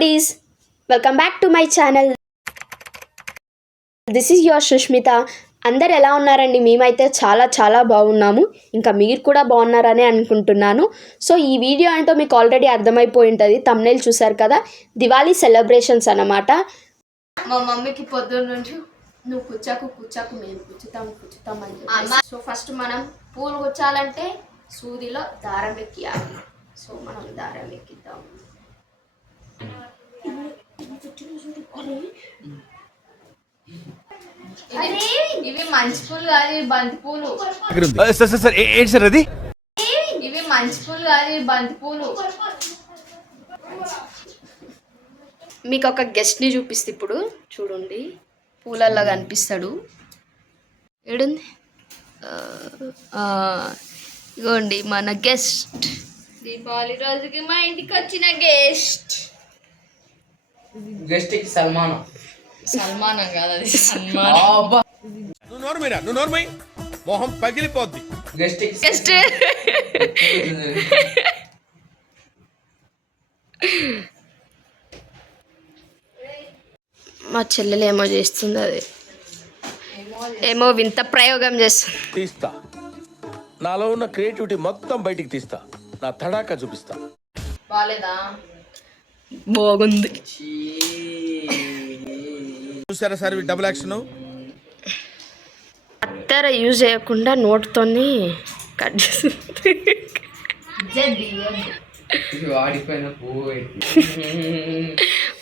buddies, welcome back to my channel. This is your Shushmita. అందరు ఎలా ఉన్నారండి? మేమైతే చాలా బాగున్నాము. ఇంకా మీరు కూడా బాగున్నారని అనుకుంటున్నాను. సో ఈ వీడియో ఏంటో మీకు ఆల్రెడీ అర్థమైపోయి ఉంటుంది, థంబ్నెయిల్ చూసారు కదా. దివాళీ సెలబ్రేషన్స్ అన్నమాట. మా మమ్మీకి పొద్దున్న నుంచి నువ్వు కూర్చాకు మేము కూర్చుతాం అని చెప్పి. సో ఫస్ట్ మనం పూలు కూర్చాలంటే సూదిలో దారం ఎక్కియాలి. సో మనం దారం ఎక్కిద్దాం. ఇవి మంచి పూలు కాదు, ఇవి బంతి పూలు. ఇవి మంచి పూలు కాదు, ఇవి బంతి పూలు. మీకు ఒక గెస్ట్ని చూపిస్తే ఇప్పుడు చూడండి, పూలల్లో కనిపిస్తాడు. ఏడుంది? ఇగోండి మన గెస్ట్. దీపావళి రోజుకి మా ఇంటికి వచ్చిన గెస్ట్. సల్మానం కాదు, అది మొహం పగిలిపోద్ది. గెస్ట్ మా చెల్లెలు ఏమో చేస్తుంది, అది ఏమో వింత ప్రయోగం చేస్తుంది. తీస్తా, నాలో ఉన్న క్రియేటివిటీ మొత్తం బయటికి తీస్తా, నా తడాకా చూపిస్తా. బాలేదా? బాగుంది. చూసారా సార్ డబుల్ యాక్షన్. కత్తెర యూజ్ చేయకుండా నోట్తోని కట్ చేస్తుంది.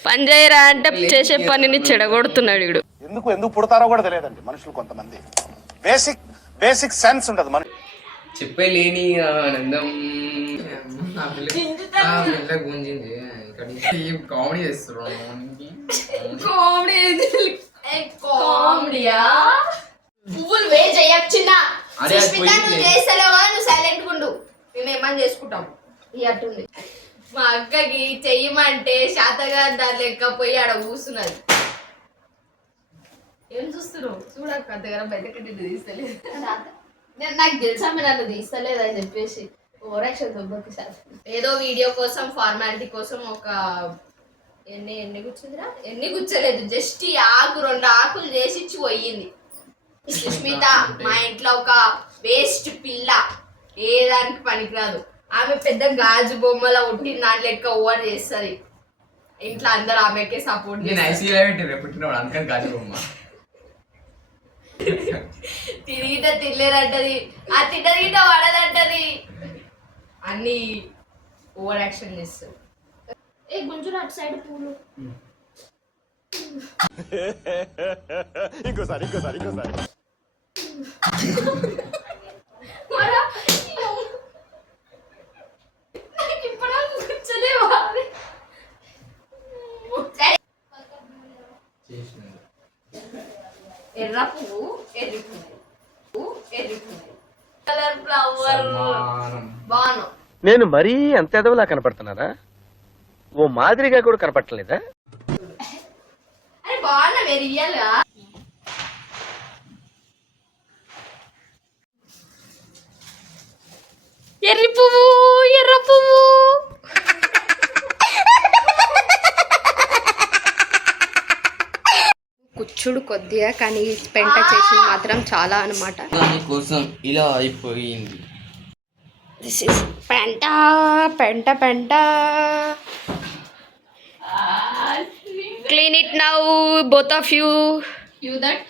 పని చేయరా అంటే చేసే పనిని చెడగొడుతున్నాడు వీడు. ఎందుకు పుడతారో కూడా తెలియదండి మనుషులు. కొంతమంది బేసిక్ సెన్స్ ఉండదు. మన చెప్పలేని ఆనందం గుంజింది. కామెడీ చేస్తున్నాడు. కామెడీయా? పువ్వులు వే చేయొచ్చిన చేస్తలేవా? నువ్వు సైలెంట్ గుండు, మేము ఏమని చేసుకుంటాం. అట్టుంది మా అక్కకి చెయ్యమంటే శాతగా దాని లెక్క పోయి ఆడ కూస్తున్నది. ఏం చూస్తున్నావు? చూడక్క దగ్గర బయటకి తీస్తలేదు. నాకు తెలుసా మీరు నన్ను తీస్తలేదు అని చెప్పేసి ఓరాక్షన్ దొబ్బకి శాతం. ఏదో వీడియో కోసం ఫార్మాలిటీ కోసం ఒక ఎన్ని కూర్చుందిరా? ఎన్ని కూర్చోలేదు, జస్ట్ ఈ ఆకు 2 ఆకులు చేసి ఇచ్చి పోయింది. సుష్మిత మా ఇంట్లో ఒక వేస్ట్ పిల్ల, ఏ దానికి పనికిరాదు. ఆమె పెద్ద గాజు బొమ్మల ఉట్టి దాని లెక్క ఓవర్ చేస్తుంది. ఇంట్లో అందరు ఆమెకే సపోర్ట్ తిరిగిట తినలేరంటది, ఆ తిట్ట పడదంటది, అన్ని ఓవర్ యాక్షన్ చేస్తారు. ఏ గుంజు అటు సైడ్ పూలు. ఇంకోసారి ఎర్ర పువ్వు, ఎర్రి పువ్వు, కలర్ ఫ్లవర్ బాను. నేను మరీ అంత ఎదవలా కనపడుతున్నారా? ఓ మాదిరిగా కూడా కనపడలేదా? అరే బాగున్నా వెరియాలుగా. ఎర్రి పువ్వు, ఎర్ర పువ్వు. కూర్చుడు కొద్దిగా, కానీ పెంట చేసి మాత్రం చాలా అన్నమాట. దానికోసం ఇలా అయిపోయింది. దిస్ ఇస్ పెంట. Clean it now, both of you. You that.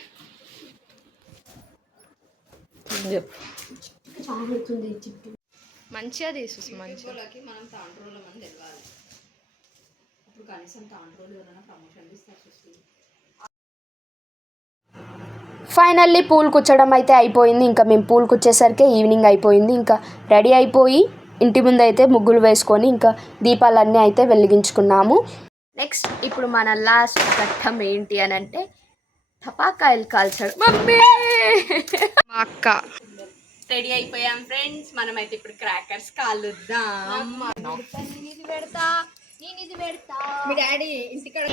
మంచిగా తీసు మంచిగా. మనం తాండ్రోల మంది వెళ్ళాలి. అప్పుడు కనీసం తాండ్రోలు ఎవరైనా ప్రమోషన్ ఇస్తారు. ఫైనల్లీ పూలు కుచ్చడం అయితే అయిపోయింది. ఇంకా మేము పూలు కుచ్చేసరికి ఈవినింగ్ అయిపోయింది. ఇంకా రెడీ అయిపోయి ఇంటి ముందు అయితే ముగ్గులు వేసుకొని ఇంకా దీపాలన్నీ అయితే వెలిగించుకున్నాము. నెక్స్ట్ ఇప్పుడు మన లాస్ట్ ఘట్టం ఏంటి అని అంటే టపాకాయలు కాల్చడం. మమ్మీ మా అక్క రెడీ అయిపోయాం ఫ్రెండ్స్. మనమైతే ఇప్పుడు క్రాకర్స్ కాలుద్దాం. నేను ఇది పెడతా. మీ డాడీ ఇంటికాడ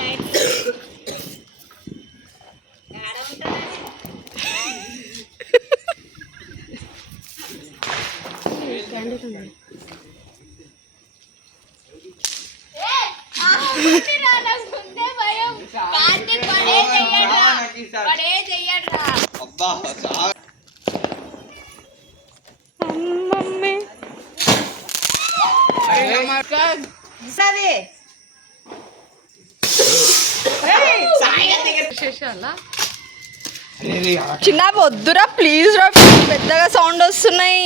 క్యాండిల్ ఉంది. చిన్న వద్దురా ప్లీజ్ రా, పెద్దగా సౌండ్ వస్తున్నాయి.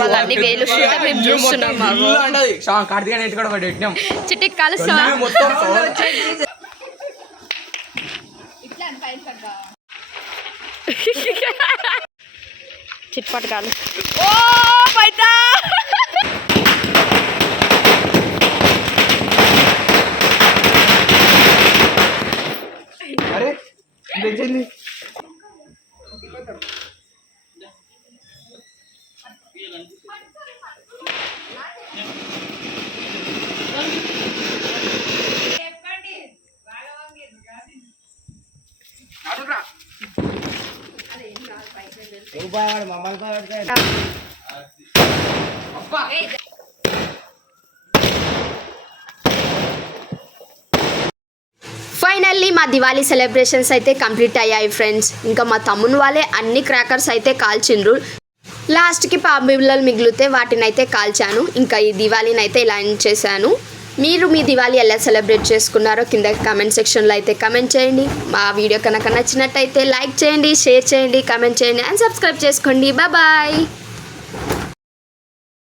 వాళ్ళన్ని వేలు మేము చూస్తున్నాం. చిట్టి కలుస్తా చిట్పట్ కాలు. ఓ బయట ఫైనల్లీ మా దివాళీ సెలబ్రేషన్స్ అయితే కంప్లీట్ అయ్యాయి ఫ్రెండ్స్. ఇంకా మా తమ్ముని వాళ్ళే అన్ని క్రాకర్స్ అయితే కాల్చిండ్రు. లాస్ట్కి పాంబిళ్ళలు మిగిలితే వాటిని అయితే కాల్చాను. ఇంకా ఈ దివాళీని అయితే ఇలా ఎండ్ చేశాను. మీరు మీ దివాళీ ఎలా సెలబ్రేట్ చేసుకున్నారో కింద కామెంట్ సెక్షన్లో అయితే కామెంట్ చేయండి. మా వీడియో కనుక నచ్చినట్టయితే లైక్ చేయండి, షేర్ చేయండి, కామెంట్ చేయండి అండ్ సబ్స్క్రైబ్ చేసుకోండి. బాయ్.